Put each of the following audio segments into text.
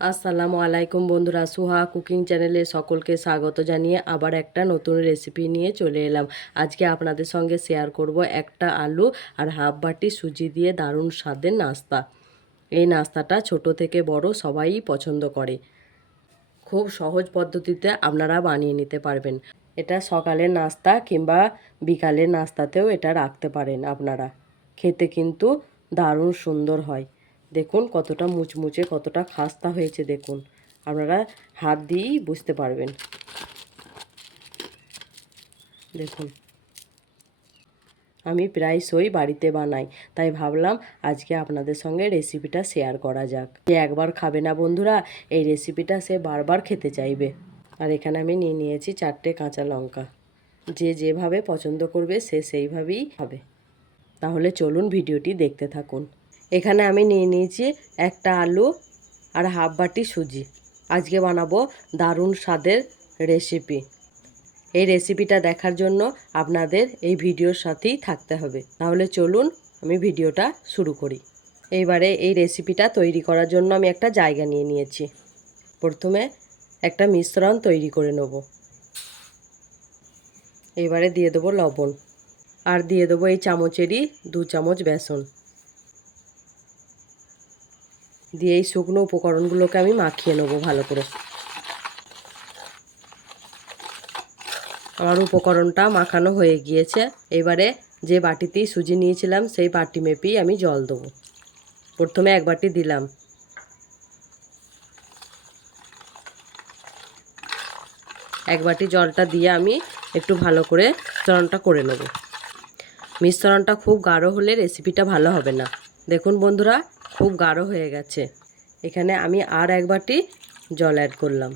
আসসালামু আলাইকুম বন্ধুরা, সুহা কুকিং চ্যানেলে সকলকে স্বাগত জানিয়ে আবার একটা নতুন রেসিপি নিয়ে চলে এলাম। আজকে আপনাদের সঙ্গে শেয়ার করব একটা আলু আর হাফ বাটি সুজি দিয়ে দারুণ স্বাদের নাস্তা। এই নাস্তাটা ছোট থেকে বড় সবাই পছন্দ করে। খুব সহজ পদ্ধতিতে আপনারা বানিয়ে নিতে পারবেন। এটা সকালের নাস্তা কিংবা বিকালের নাস্তাতেও এটা রাখতে পারেন আপনারা। খেতে কিন্তু দারুণ সুন্দর হয়। দেখুন কতটা মুচমুচে, কতটা খাস্তা হয়েছে দেখুন। আপনারা হাত দিয়েই বুঝতে পারবেন। দেখুন, আমি প্রায়শই বাড়িতে বানাই, তাই ভাবলাম আজকে আপনাদের সঙ্গে রেসিপিটা শেয়ার করা যাক। যে একবার খাবে না বন্ধুরা, এই রেসিপিটা সে বারবার খেতে চাইবে। আর এখানে আমি নিয়ে নিয়েছি 4টে কাঁচা লঙ্কা। যে যেভাবে পছন্দ করবে সে সেইভাবেই খাবে। তাহলে চলুন ভিডিওটি দেখতে থাকুন। এখানে আমি নিয়ে নিয়েছি একটা আলু আর হাফ বাটি সুজি। আজকে বানাবো দারুণ স্বাদের রেসিপি। এই রেসিপিটা দেখার জন্য আপনাদের এই ভিডিওর সাথেই থাকতে হবে। তাহলে চলুন আমি ভিডিওটা শুরু করি। এইবারে এই রেসিপিটা তৈরি করার জন্য আমি একটা জায়গা নিয়ে নিয়েছি। প্রথমে একটা মিশ্রণ তৈরি করে নেব। এবারে দিয়ে দেবো লবণ, আর দিয়ে দেবো এই চামচেরই 2 চামচ বেসন। দিয়ে এই শুকনো উপকরণগুলোকে আমি মাখিয়ে নেব ভালো করে। আমার উপকরণটা মাখানো হয়ে গিয়েছে। এবারে যে বাটিতেই সুজি নিয়েছিলাম সেই বাটি মেপেই আমি জল দেবো। প্রথমে 1 বাটি দিলাম। এক বাটি জলটা দিয়ে আমি একটু ভালো করে মিশ্রণটা করে নেব। মিশ্রণটা খুব গাঢ় হলে রেসিপিটা ভালো হবে না। দেখুন বন্ধুরা, খুব গাঢ় হয়ে গেছে। এখানে আমি আর 1 বাটি জল অ্যাড করলাম।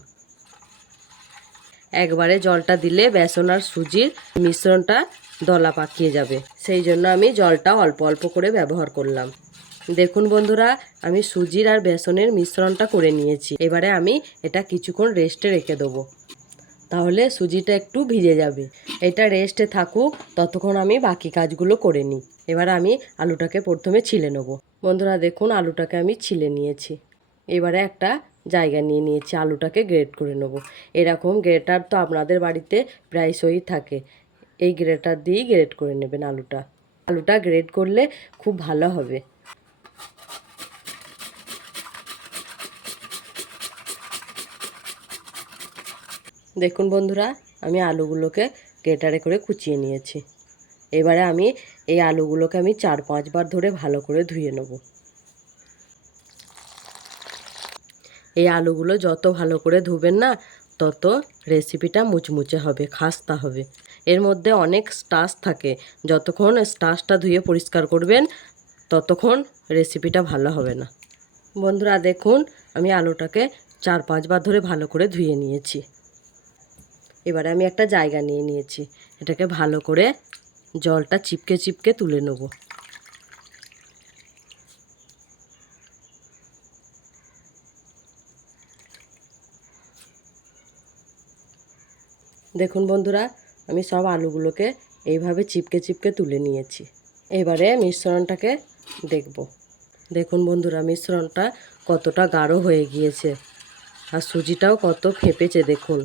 একবারে জলটা দিলে বেসন আর সুজির মিশ্রণটা দলা পাকিয়ে যাবে, সেই জন্য আমি জলটা অল্প অল্প করে ব্যবহার করলাম। দেখুন বন্ধুরা, আমি সুজির আর বেসনের মিশ্রণটা করে নিয়েছি। এবারে আমি এটা কিছুক্ষণ রেস্টে রেখে দেবো, তাহলে সুজিটা একটু ভিজে যাবে। এটা রেস্টে থাকুক, ততক্ষণ আমি বাকি কাজগুলো করে নিই। এবার আমি আলুটাকে প্রথমে ছিলে নেব। বন্ধুরা দেখুন, আলুটাকে আমি ছিলে নিয়েছি। এবারে একটা জায়গা নিয়ে নিয়েছি, আলুটাকে গ্রেট করে নেব। এরকম গ্রেটার তো আপনাদের বাড়িতে প্রায়শই থাকে। এই গ্রেটার দিয়েই গ্রেট করে নেবেন আলুটা। আলুটা গ্রেট করলে খুব ভালো হবে। দেখুন বন্ধুরা, আমি আলুগুলোকে গ্রেটারে করে কুচিয়ে নিয়েছি। এবারে আমি এই আলুগুলোকে আমি 4-5 বার ধরে ভালো করে ধুয়ে নেব। এই আলুগুলো যত ভালো করে ধুবেন না, তত রেসিপিটা মুচমুচে হবে, খাস্তা হবে। এর মধ্যে অনেক স্টার্চ থাকে। যতক্ষণ স্টার্চটা ধুয়ে পরিষ্কার করবেন, ততক্ষণ রেসিপিটা ভালো হবে না। বন্ধুরা দেখুন, আমি আলুটাকে 4-5 বার ধরে ভালো করে ধুয়ে নিয়েছি। এবারে আমি একটা জায়গা নিয়ে নিয়েছি। এটাকে ভালো করে জলটা চিপকে চিপকে তুলে নেব। দেখুন বন্ধুরা, আমি সব আলুগুলোকে এইভাবে চিপকে চিপকে তুলে নিয়েছি। এবারে মিশ্রণটাকে দেখব। দেখুন বন্ধুরা, মিশ্রণটা কতটা গাঢ় হয়ে গিয়েছে, আর সুজিটাও কত ফেপেছে দেখুন।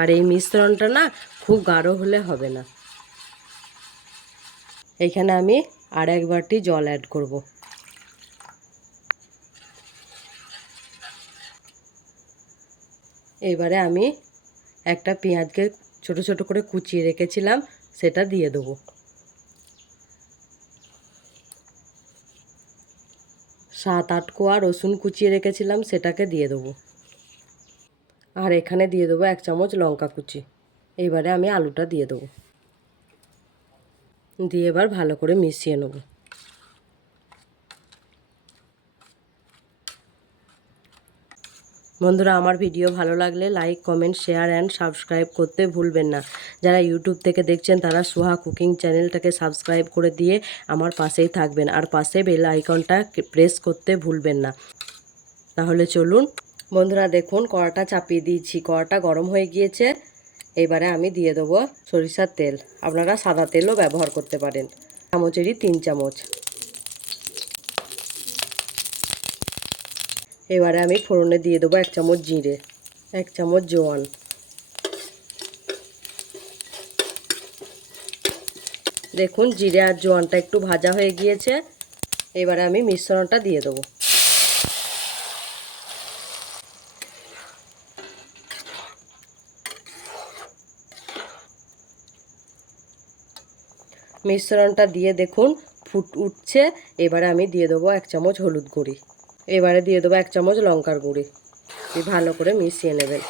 আর এই মিশ্রণটা না খুব গাঢ় হলে হবে না। এইখানে আমি আর 1 বাটি জল অ্যাড করব। এবারে আমি একটা পেঁয়াজকে ছোট ছোট করে কুচিয়ে রেখেছিলাম, সেটা দিয়ে দেবো। 7-8 কোয়া রসুন কুচিয়ে রেখেছিলাম, সেটাকে দিয়ে দেবো। আর এখানে দিয়ে দেবো 1 চামচ লঙ্কা কুচি। এবারে আমি আলুটা দিয়ে দেবো, দিয়ে এবার ভালো করে মিশিয়ে নেব। বন্ধুরা, আমার ভিডিও ভালো লাগলে like, comment, share and subscribe করতে ভুলবেন না। যারা ইউটিউব থেকে দেখছেন তারা সুহা কুকিং চ্যানেলটাকে সাবস্ক্রাইব করে দিয়ে আমার পাশেই থাকবেন, আর পাশে বেল আইকনটা প্রেস করতে ভুলবেন না। তাহলে চলুন বন্ধুরা, দেখুন কড়াটা চাপিয়ে দিয়েছি, কড়াটা গরম হয়ে গিয়েছে। এবারে আমি দিয়ে দেবো সরিষার তেল। আপনারা সাদা তেলও ব্যবহার করতে পারেন। চামচেরই 3 চামচ। এবারে আমি ফোড়নে দিয়ে দেবো 1 চামচ জিরে, 1 চামচ জোয়ান, দেখুন জিরে আর জোয়ানটা একটু ভাজা হয়ে গিয়েছে। এবারে আমি মিশ্রণটা দিয়ে দেবো। মিশ্রণটা দিয়ে দেখুন ফুট উঠছে। এবারে আমি দিয়ে দেবো 1 চামচ হলুদ গুঁড়ি, এবারে দিয়ে দেবো 1 চামচ লঙ্কার গুঁড়ি। ভালো করে মিশিয়ে নেবেন।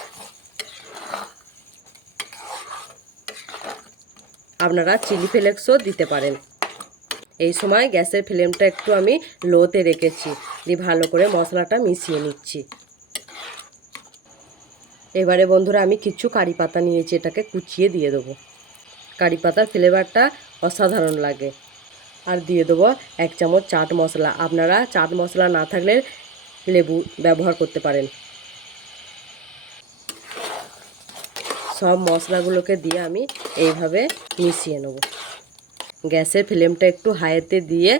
আপনারা চিলি ফ্লেক্সও দিতে পারেন। এই সময় গ্যাসের ফ্লেমটা একটু আমি লোতে রেখেছি, দিয়ে ভালো করে মশলাটা মিশিয়ে নিচ্ছি। এবারে বন্ধুরা আমি কিছু কারি পাতা নিয়েছি, এটাকে কুচিয়ে দিয়ে দেবো। কারি পাতার ফ্লেভারটা অসাধারণ লাগে। আর দিয়ে দেবো 1 চামচ চাট মশলা। আপনারা চাট মশলা না থাকলে লেবু ব্যবহার করতে পারেন। সব মশলাগুলোকে দিয়ে আমি এইভাবে মিশিয়ে নেব। গ্যাসের ফ্লেমটা একটু হাইতে দিয়ে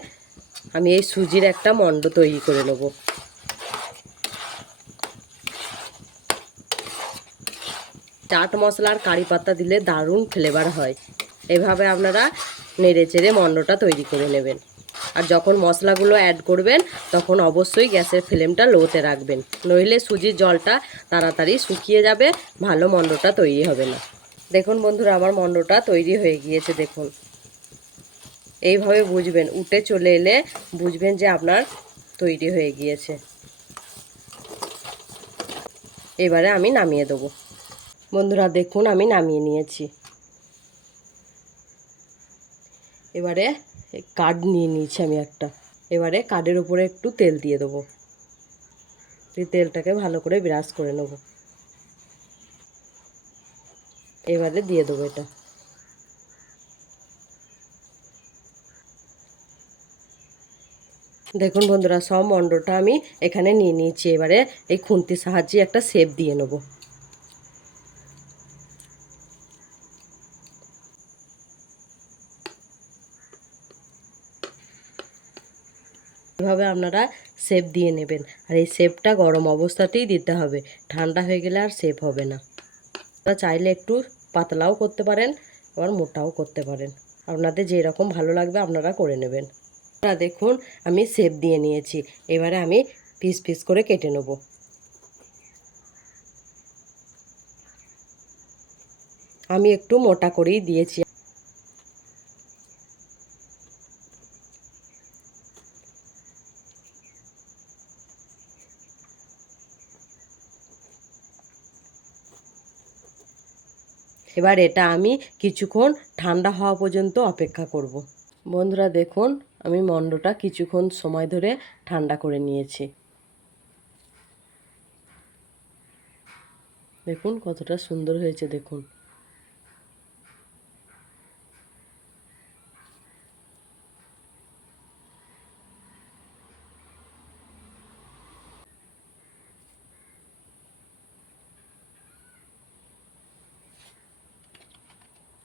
আমি এই সুজির একটা মণ্ড তৈরি করে নেব। চাট মশলা আর কারি পাতা দিলে দারুণ ফ্লেভার হয়। এভাবে আপনারা নেড়ে চেড়ে মণ্ডটা তৈরি করে নেবেন। আর যখন মশলাগুলো অ্যাড করবেন তখন অবশ্যই গ্যাসের ফ্লেমটা লোতে রাখবেন, নইলে সুজির জলটা তাড়াতাড়ি শুকিয়ে যাবে, ভালো মণ্ডটা তৈরি হবে না। দেখুন বন্ধুরা আমার মণ্ডটা তৈরি হয়ে গিয়েছে। দেখুন এইভাবে বুঝবেন, উঠে চলে এলে বুঝবেন যে আপনার তৈরি হয়ে গিয়েছে। এবারে আমি নামিয়ে দেবো। বন্ধুরা দেখুন আমি নামিয়ে নিয়েছি। এবারে কার্ড নিয়ে নিয়েছি আমি একটা। এবারে কার্ডের উপরে একটু তেল দিয়ে দেবো। এই তেলটাকে ভালো করে ব্রাশ করে নেব। এবারে দিয়ে দেবো এটা। দেখুন বন্ধুরা সব মণ্ডটা আমি এখানে নিয়ে নিয়েছি। এবারে এই খুন্তির সাহায্যে একটা শেপ দিয়ে নেব। এভাবে আপনারা শেপ দিয়ে নেবেন। আর এই শেপটা গরম অবস্থাতেই দিতে হবে, ঠান্ডা হয়ে গেলে আর শেপ হবে না। আপনারা চাইলে একটু পাতলাও করতে পারেন, আবার মোটাও করতে পারেন, আপনাদের যেরকম ভালো লাগবে আপনারা করে নেবেন। দেখুন আমি শেপ দিয়ে নিয়েছি। এবারে আমি পিস পিস করে কেটে নেব। আমি একটু মোটা করেই দিয়েছি। এবার এটা আমি কিছুক্ষণ ঠান্ডা হওয়া পর্যন্ত অপেক্ষা করব। বন্ধুরা দেখুন আমি মণ্ডটা কিছুক্ষণ সময় ধরে ঠান্ডা করে নিয়েছি। দেখুন কতটা সুন্দর হয়েছে। দেখুন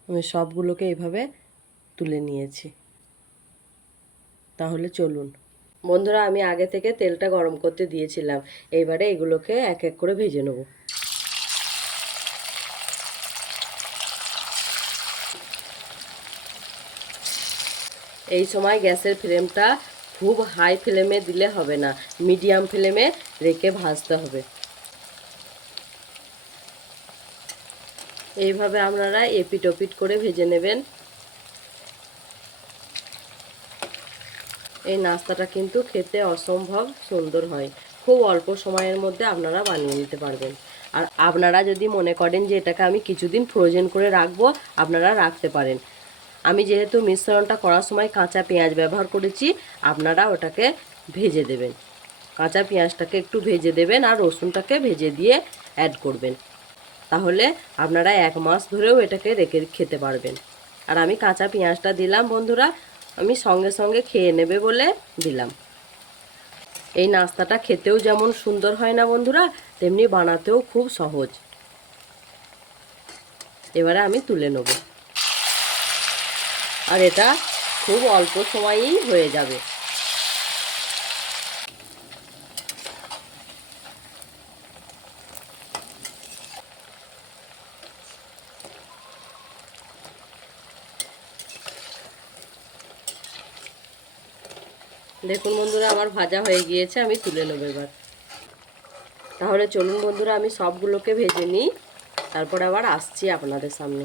আমি সবগুলোকে এইভাবে তুলে নিয়েছি। তাহলে চলুন বন্ধুরা আমি আগে থেকে তেলটা গরম করতে দিয়েছিলাম। এবারে এগুলোকে এক এক করে ভেজে নেব। এই সময় গ্যাসের ফ্লেমটা খুব হাই ফ্লেমে দিলে হবে না, মিডিয়াম ফ্লেমে রেখে ভাজতে হবে। এইভাবে আপনারা এপিট ওপিট করে ভেজে নেবেন। এই নাস্তাটা কিন্তু খেতে অসম্ভব সুন্দর হয়। খুব অল্প সময়ের মধ্যে আপনারা বানিয়ে নিতে পারবেন। আর আপনারা যদি মনে করেন যে এটাকে আমি কিছুদিন ফ্রোজেন করে রাখবো, আপনারা রাখতে পারেন। আমি যেহেতু মিশ্রণটা করার সময় কাঁচা পেঁয়াজ ব্যবহার করেছি, আপনারা ওটাকে ভেজে দেবেন। কাঁচা পেঁয়াজটাকে একটু ভেজে দেবেন আর রসুনটাকে ভেজে দিয়ে অ্যাড করবেন। তাহলে আপনারা 1 মাস ধরেও এটাকে রেখে খেতে পারবেন। আর আমি কাঁচা পেঁয়াজটা দিলাম বন্ধুরা, আমি সঙ্গে সঙ্গে খেয়ে নেবে বলে দিলাম। এই নাস্তাটা খেতেও যেমন সুন্দর হয় না বন্ধুরা, তেমনি বানাতেও খুব সহজ। এবারে আমি তুলে নেব। আর এটা খুব অল্প সময়েই হয়ে যাবে। দেখুন বন্ধুরা, আমার ভাজা হয়ে গিয়েছে, আমি তুলে নেব এবার। তাহলে চলুন বন্ধুরা, আমি সবগুলোকে ভেজে নিই, তারপর আবার আসছি আপনাদের সামনে।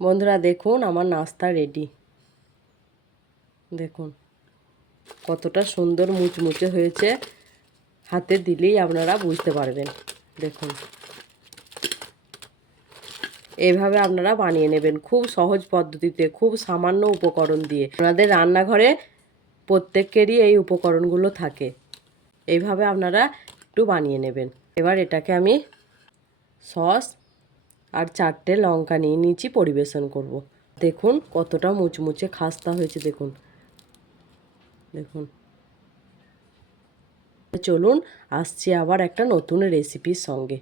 বন্ধুরা দেখুন, আমার নাস্তা রেডি। দেখুন কতটা সুন্দর মুচমুচে হয়েছে, হাতে দিলেই আপনারা বুঝতে পারবেন। দেখুন এইভাবে আপনারা বানিয়ে নেবেন, খুব সহজ পদ্ধতিতে, খুব সামান্য উপকরণ দিয়ে। আপনাদের রান্নাঘরে প্রত্যেকেরই এই উপকরণগুলো থাকে, এইভাবে আপনারা একটু বানিয়ে নেবেন। এবার এটাকে আমি সস আর 4টে লঙ্কা নিয়ে নিয়েছি, পরিবেশন করব। দেখুন কতটা মুচমুচে খাস্তা হয়েছে। দেখুন দেখুন চলুন আসছি আবার একটা নতুন রেসিপির সঙ্গে।